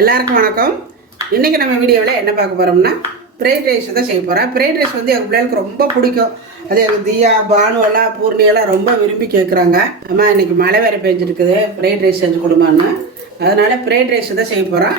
எல்லாருக்கும் வணக்கம். இன்றைக்கி நம்ம வீடியோவில் என்ன பார்க்க போகிறோம்னா ஃப்ரைட் ரைஸ் தான் செய்ய போகிறேன் ஃப்ரைட் ரைஸ் வந்து எங்கள் பிள்ளைகளுக்கு ரொம்ப பிடிக்கும். அது எங்கள் தியா பானு எல்லாம் ரொம்ப விரும்பி கேட்குறாங்க அம்மா இன்றைக்கி மழை வேறு பெஞ்சிருக்குது. ஃப்ரைட் ரைஸ் செஞ்சு கொடுமான்னு. அதனால் ஃப்ரைட் ரைஸ் தான் செய்ய போகிறோம்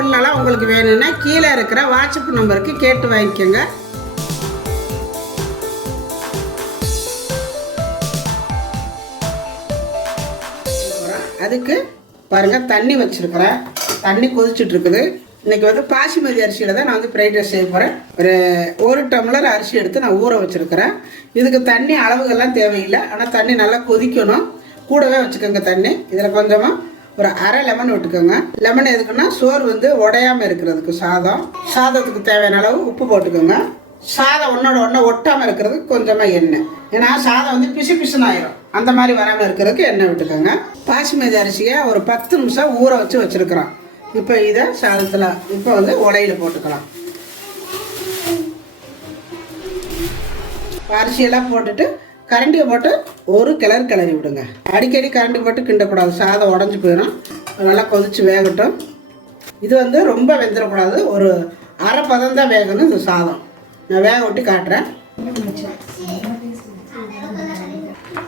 எல்லாம் உங்களுக்கு வேணும்னா கீழே இருக்கிற வாட்ஸ்அப் நம்பருக்கு கேட்டு வாங்கிக்கோங்க. அதுக்கு பாருங்கள் தண்ணி வச்சுருக்குறேன். தண்ணி கொதிச்சுட்டு இருக்குது இன்னைக்கு வந்து பாசிமதி அரிசியில் தான் நான் வந்து ஃப்ரைட் ரைஸ் செய்ய போகிறேன் ஒரு ஒரு டம்ளர் அரிசி எடுத்து நான் ஊற வச்சுருக்கிறேன். இதுக்கு தண்ணி அளவுகள்லாம் தேவையில்லை. ஆனால் தண்ணி நல்லா கொதிக்கணும். கூடவே வச்சுக்கோங்க தண்ணி. இதில் கொஞ்சமாக ஒரு அரை லெமன் விட்டுக்கோங்க. லெமன் எதுக்குன்னா சோறு வந்து உடையாமல் இருக்கிறதுக்கு சாதம். சாதத்துக்கு தேவையான அளவு உப்பு போட்டுக்கோங்க. சாதம் ஒன்னோட ஒன்று ஒட்டாமல் இருக்கிறதுக்கு கொஞ்சமாக எண்ணெய். ஏன்னா சாதம் வந்து பிசு பிசுன்னு ஆயிரும். அந்த மாதிரி வராமல் இருக்கிறதுக்கு எண்ணெய் விட்டுக்கோங்க. பாசிமதி அரிசியை ஒரு பத்து நிமிஷம் ஊற வச்சு வச்சுருக்குறோம். இப்போ இதை சாதத்தில் இப்போ வந்து உடையில போட்டுக்கலாம். அரிசியெல்லாம் போட்டுட்டு கரண்டியை போட்டு ஒரு கிளறு கிளறி விடுங்க. அடிக்கடி கரண்டி போட்டு கிண்டக்கூடாது. சாதம் உடஞ்சி போயிடும் நல்லா கொதித்து வேகட்டும். இது வந்து ரொம்ப வெந்துடக்கூடாது ஒரு அரை பதம் தான் வேகணும் இந்த சாதம். நான் வேக விட்டு காட்டுறேன்.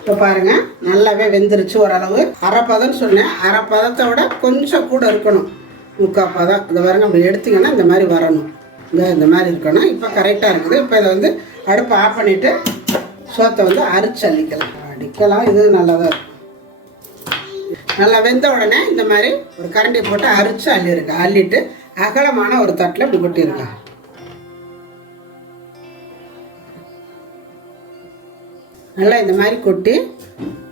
இப்போ பாருங்கள் நல்லாவே வெந்துருச்சு ஓரளவு. அரை பதம்னு சொன்னேன். அரை பதத்தை விட கொஞ்சம் கூட இருக்கணும். முக்கால் பதம். இந்த பாருங்க அப்படி எடுத்திங்கன்னா இந்த மாதிரி வரணும். இந்த இந்த மாதிரி இருக்கணும். இப்போ கரெக்டாக இருக்குது. இப்போ இதை வந்து அடுப்பு ஆஃப் பண்ணிவிட்டு சோத்தை வந்து அரைச்சி அள்ளிக்கலாம். அடிக்கலாம் இது நல்லா தான் இருக்கும். நல்லா வெந்த உடனே இந்த மாதிரி ஒரு கரண்டி போட்டு அரிச்சு அள்ளிருங்க. அள்ளிட்டு அகலமான ஒரு தட்டில் இப்படி கொட்டியிருக்க நல்லா இந்த மாதிரி கொட்டி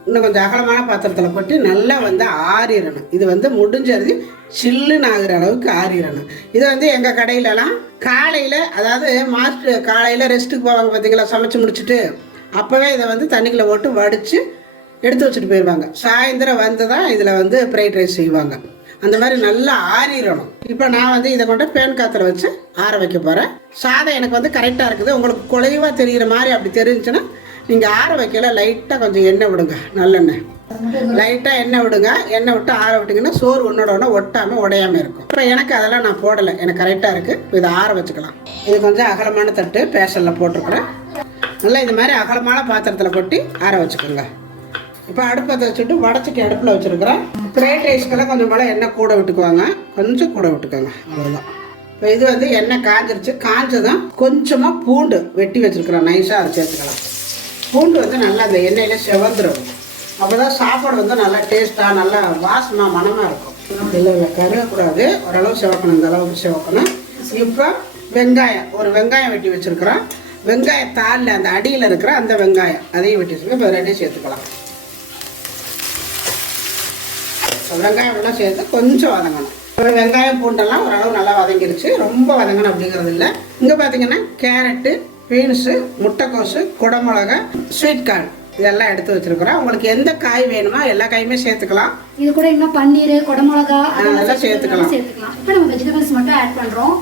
இன்னும் கொஞ்சம் அகலமான பாத்திரத்தில் கொட்டி நல்லா வந்து ஆறிடணும். இது வந்து முடிஞ்சது சில்லுன்னு ஆகிற அளவுக்கு ஆறிடணும். இது வந்து எங்கள் கடையிலலாம் காலையில் அதாவது மாஸ்டர் காலையில் ரெஸ்ட்டுக்கு போவாங்க பார்த்தீங்களா சமைச்சு முடிச்சுட்டு. அப்போவே இதை வந்து தண்ணிக்குள்ளே போட்டு வடித்து எடுத்து வச்சுட்டு போயிடுவாங்க சாயந்தரம் வந்து தான் இதில் வந்து ஃப்ரைட் ரைஸ் செய்வாங்க. அந்த மாதிரி நல்லா ஆறிடணும். இப்போ நான் வந்து இதை கொண்டு பேன் காற்றுல வச்சு ஆற வைக்க போகிறேன் சாதம் எனக்கு வந்து கரெக்டாக இருக்குது. உங்களுக்கு குலைவாக தெரிகிற மாதிரி அப்படி தெரிஞ்சுன்னா நீங்கள் ஆற வைக்கல லைட்டாக கொஞ்சம் எண்ணெய் விடுங்க. நல்லெண்ணெய். லைட்டாக எண்ணெய் விடுங்க. எண்ணெய் விட்டு ஆற விட்டிங்கன்னா சோறு ஒன்றோட ஒன்று ஒட்டாமல் உடையாமல் இருக்கும். இப்போ எனக்கு அதெல்லாம் நான் போடலை. எனக்கு கரெக்டாக இருக்குது இதை ஆற வச்சுக்கலாம். இது கொஞ்சம் அகலமான தட்டு பேசலில் போட்டிருக்கிறேன். நல்லா இந்த மாதிரி அகலமான பாத்திரத்தில் கொட்டி ஆற வச்சுக்கோங்க. இப்போ அடுப்பத்தை வச்சுட்டு வடச்சிட்டு அடுப்பில் வச்சுருக்குறேன். ஃப்ரைட் ரைஸ்க்கெல்லாம் கொஞ்சம் போல் எண்ணெய் கூட விட்டுக்குவாங்க. கொஞ்சம் கூட விட்டுக்கோங்க. அவ்வளோதான் இப்போ இது வந்து எண்ணெய் காஞ்சிருச்சு. காஞ்சதும் கொஞ்சமாக பூண்டு வெட்டி வச்சுருக்கிறேன். நைஸாக அதை சேர்த்துக்கலாம். பூண்டு வந்து நல்லா அந்த எண்ணெயில் செவந்துடும் அப்போ தான் சாப்பாடு வந்து நல்லா டேஸ்ட்டாக நல்லா வாசமாக மனமாக இருக்கும். இல்லை இல்லை கருகக்கூடாது. ஓரளவு சிவக்கணும். இந்த அளவுக்கு சிவக்கணும். இப்போ வெங்காயம். ஒரு வெங்காயம் வெட்டி வச்சுருக்குறோம் வெங்காயம் தாளில் அந்த அடியில் இருக்கிற அந்த வெங்காயம் அதையும் வெட்டி வச்சுருக்கோம் இப்போ ரெண்டையும் சேர்த்துக்கலாம். வெங்காயம் எல்லாம் சேர்த்து கொஞ்சம் வதங்கணும். இப்போ வெங்காயம் பூண்டெல்லாம் ஓரளவு நல்லா வதங்கிருச்சு. ரொம்ப வதங்கணும் அப்படிங்கிறது இல்லை. இங்கே பார்த்தீங்கன்னா கேரட்டு பீன்ஸு முட்டைக்கோசு குடமிளகா ஸ்வீட் கார்ன் இதெல்லாம் எடுத்து வச்சிருக்கிறோம். உங்களுக்கு எந்த காய் வேணுமோ எல்லா காயுமே சேர்த்துக்கலாம். இது கூட இன்னும் பன்னீர் குடமிளகா அதெல்லாம் சேர்த்துக்கலாம். சேர்த்துக்கலாம். இப்போ நம்ம வெஜிடபிள்ஸ் மட்டும் ஆட் பண்றோம்.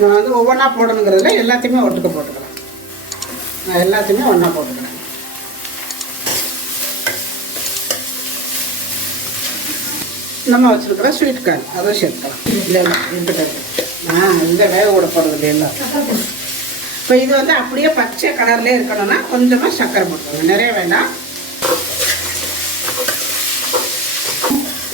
நம்ம வந்து ஒவ்வொன்றா போடணுங்கிறதுல எல்லாத்தையுமே ஒட்டுக்க போட்டுக்கலாம். நான் எல்லாத்தையுமே ஒன்றா போட்டுக்கிறேன். நம்ம வச்சுருக்கிற ஸ்வீட் கார்ன் அதை சேர்த்துக்கலாம் இல்லை இல்லை நான் ஆ இந்த வேக விட போகிறது இல்லை. இப்போ இது வந்து அப்படியே பச்சை கலர்லேயே இருக்கணும்னா கொஞ்சமாக சர்க்கரை போட்டுக்கோங்க. நிறைய வேண்டாம்.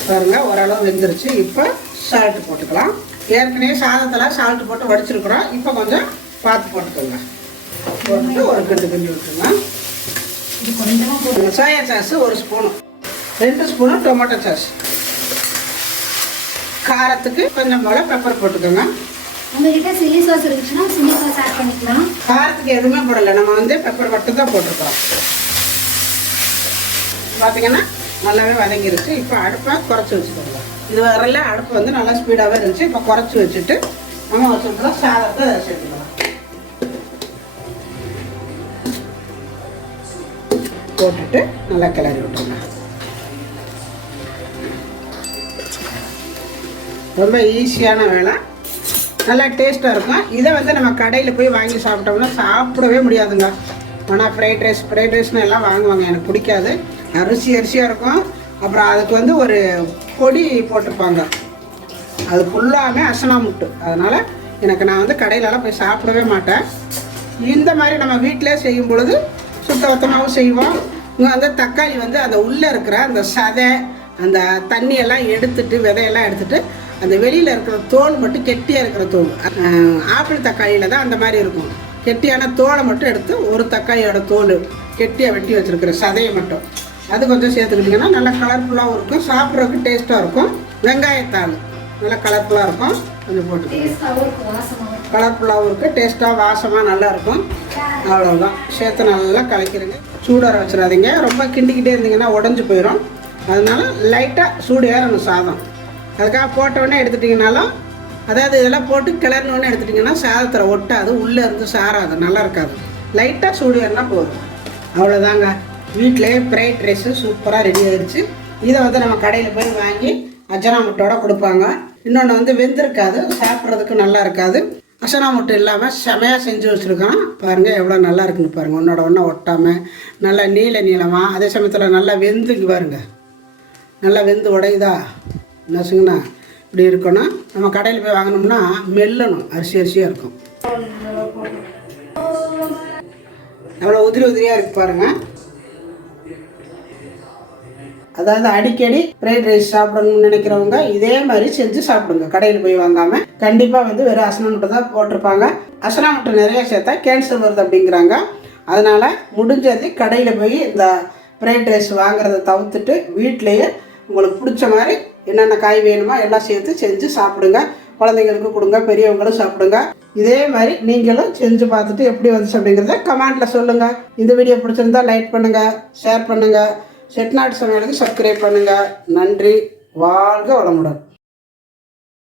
பாருங்கள் ஓரளவு வெந்துருச்சு. இப்போ சால்ட் போட்டுக்கலாம். ஏற்கனவே சாதத்தில் சால்ட் போட்டு வடிச்சிருக்கிறோம். இப்போ கொஞ்சம் பார்த்து போட்டுக்கோங்க. போட்டுட்டு ஒரு கிண்டு கிண்டி விட்டுருங்க. இது கொஞ்சமா போட்டு சோயா சாஸ் ஒரு ஸ்பூனு ரெண்டு ஸ்பூனு டொமேட்டோ சாஸ் காரத்துக்கு கொஞ்சம் போல பெப்பர் போட்டுக்கோங்க. உங்ககிட்ட சில்லி சாஸ் இருந்துச்சுன்னா சில்லி சாஸ் ஆட் பண்ணிக்கலாம். காரத்துக்கு எதுவுமே போடலை. நம்ம வந்து பெப்பர் மட்டும் தான் போட்டிருக்கிறோம். பார்த்தீங்கன்னா நல்லாவே வதங்கிருச்சு. இப்போ அடுப்பை குறைச்சி வச்சுக்கோங்க. இது வரல அடுப்பு வந்து நல்லா ஸ்பீடாகவே இருந்துச்சு. இப்போ குறைச்சி வச்சுட்டு நம்ம வச்சுருக்கிற சாதத்தை சேர்த்துக்கலாம். போட்டுட்டு நல்லா கிளறி விட்டுருங்க. ரொம்ப ஈஸியான வேலை. நல்லா டேஸ்ட்டாக இருக்கும். இதை வந்து நம்ம கடையில் போய் வாங்கி சாப்பிட்டோம்னா சாப்பிடவே முடியாதுங்க. ஆனால் ஃப்ரைட் ரைஸ் ஃப்ரைட் ரைஸ்னு எல்லாம் வாங்குவாங்க. எனக்கு பிடிக்காது. அரிசி அரிசியாக இருக்கும். அப்புறம் அதுக்கு வந்து ஒரு பொடி போட்டிருப்பாங்க. அது ஃபுல்லாமே அசனா முட்டு. அதனால் எனக்கு நான் வந்து கடையிலலாம் போய் சாப்பிடவே மாட்டேன். இந்த மாதிரி நம்ம வீட்டிலே செய்யும் பொழுது சுத்தபத்தமாகவும் செய்வோம். இங்கே வந்து தக்காளி வந்து அந்த உள்ளே இருக்கிற அந்த சதை அந்த தண்ணியெல்லாம் எடுத்துட்டு விதையெல்லாம் எடுத்துட்டு அந்த வெளியில் இருக்கிற தோல் மட்டும் கெட்டியாக இருக்கிற தோல். ஆப்பிள் தக்காளியில் தான் அந்த மாதிரி இருக்கும். கெட்டியான தோலை மட்டும் எடுத்து ஒரு தக்காளியோட தோல் கெட்டியாக வெட்டி வச்சுருக்கிற சதையை மட்டும். அது கொஞ்சம் சேர்த்துக்கிட்டிங்கன்னா நல்லா கலர்ஃபுல்லாகவும் இருக்கும். சாப்பிட்றதுக்கு டேஸ்ட்டாக இருக்கும். வெங்காயத்தாள் நல்லா கலர்ஃபுல்லாக இருக்கும். கொஞ்சம் வாசமாகவும் கலர்ஃபுல்லாகவும் இருக்குது டேஸ்ட்டாக வாசமாக நல்லா இருக்கும். அவ்வளோதான் சேர்த்து நல்லா கலக்கிடுங்க சூடார வச்சிடாதீங்க. ரொம்ப கிண்டிக்கிட்டே இருந்தீங்கன்னா உடஞ்சி போயிடும் அதனால லைட்டாக சூடு ஏறணும் சாதம். அதுக்காக போட்ட உடனே எடுத்துட்டிங்கனாலும் அதாவது இதெல்லாம் போட்டு கிளறணும்னு எடுத்துட்டிங்கன்னா சாதத்தில் ஒட்டாது உள்ளே இருந்து சாராது நல்லா இருக்காது. லைட்டாக சூடு ஏறினா போதும். அவ்வளோதாங்க வீட்டிலேயே ஃப்ரைட் ரைஸு சூப்பராக ரெடி ஆயிடுச்சு. இதை வந்து நம்ம கடையில் போய் வாங்கி அஜனா முட்டோட கொடுப்பாங்க. இன்னொன்று வந்து வெந்திருக்காது சாப்பிட்றதுக்கு நல்லா இருக்காது. அசனா முட்டை இல்லாமல் செமையாக செஞ்சு வச்சுருக்கோம் பாருங்கள் எவ்வளோ நல்லா இருக்குன்னு பாருங்கள் ஒன்றோட ஒன்றா ஒட்டாமல் நல்லா நீல நீளமாக அதே சமயத்தில் நல்லா வெந்துக்கு பாருங்க. நல்லா வெந்து உடையுதா? நசுங்கண்ணா இப்படி இருக்கணும் நம்ம கடையில் போய் வாங்கினோம்னா மெல்லணும் அரிசி அரிசியாக இருக்கும். எவ்வளோ உதிரி உதிரியாக இருக்கு பாருங்கள் அதாவது அடிக்கடி ஃப்ரைட் ரைஸ் சாப்பிடணும்னு நினைக்கிறவங்க இதே மாதிரி செஞ்சு சாப்பிடுங்க. கடையில் போய் வாங்காமல் கண்டிப்பாக வந்து வெறும் அசனா முட்டை தான் போட்டிருப்பாங்க. அசனா முட்டை நிறைய சேர்த்தா கேன்சர் வருது அப்படிங்கிறாங்க. அதனால் முடிஞ்சது கடையில் போய் இந்த ஃப்ரைட் ரைஸ் வாங்குறத தவிர்த்துட்டு வீட்டிலையே உங்களுக்கு பிடிச்ச மாதிரி என்னென்ன காய் வேணுமோ எல்லாம் சேர்த்து செஞ்சு சாப்பிடுங்க. குழந்தைங்களுக்கு கொடுங்க பெரியவங்களும் சாப்பிடுங்க. இதே மாதிரி நீங்களும் செஞ்சு பார்த்துட்டு எப்படி வந்துச்சு அப்படிங்கிறத கமெண்ட்டில் சொல்லுங்கள் இந்த வீடியோ பிடிச்சிருந்தா லைக் பண்ணுங்கள் ஷேர் பண்ணுங்கள் செட்நாடு சமையலுக்கு சப்ஸ்கிரைப் பண்ணுங்கள் நன்றி. வாழ்க வளமுடன்.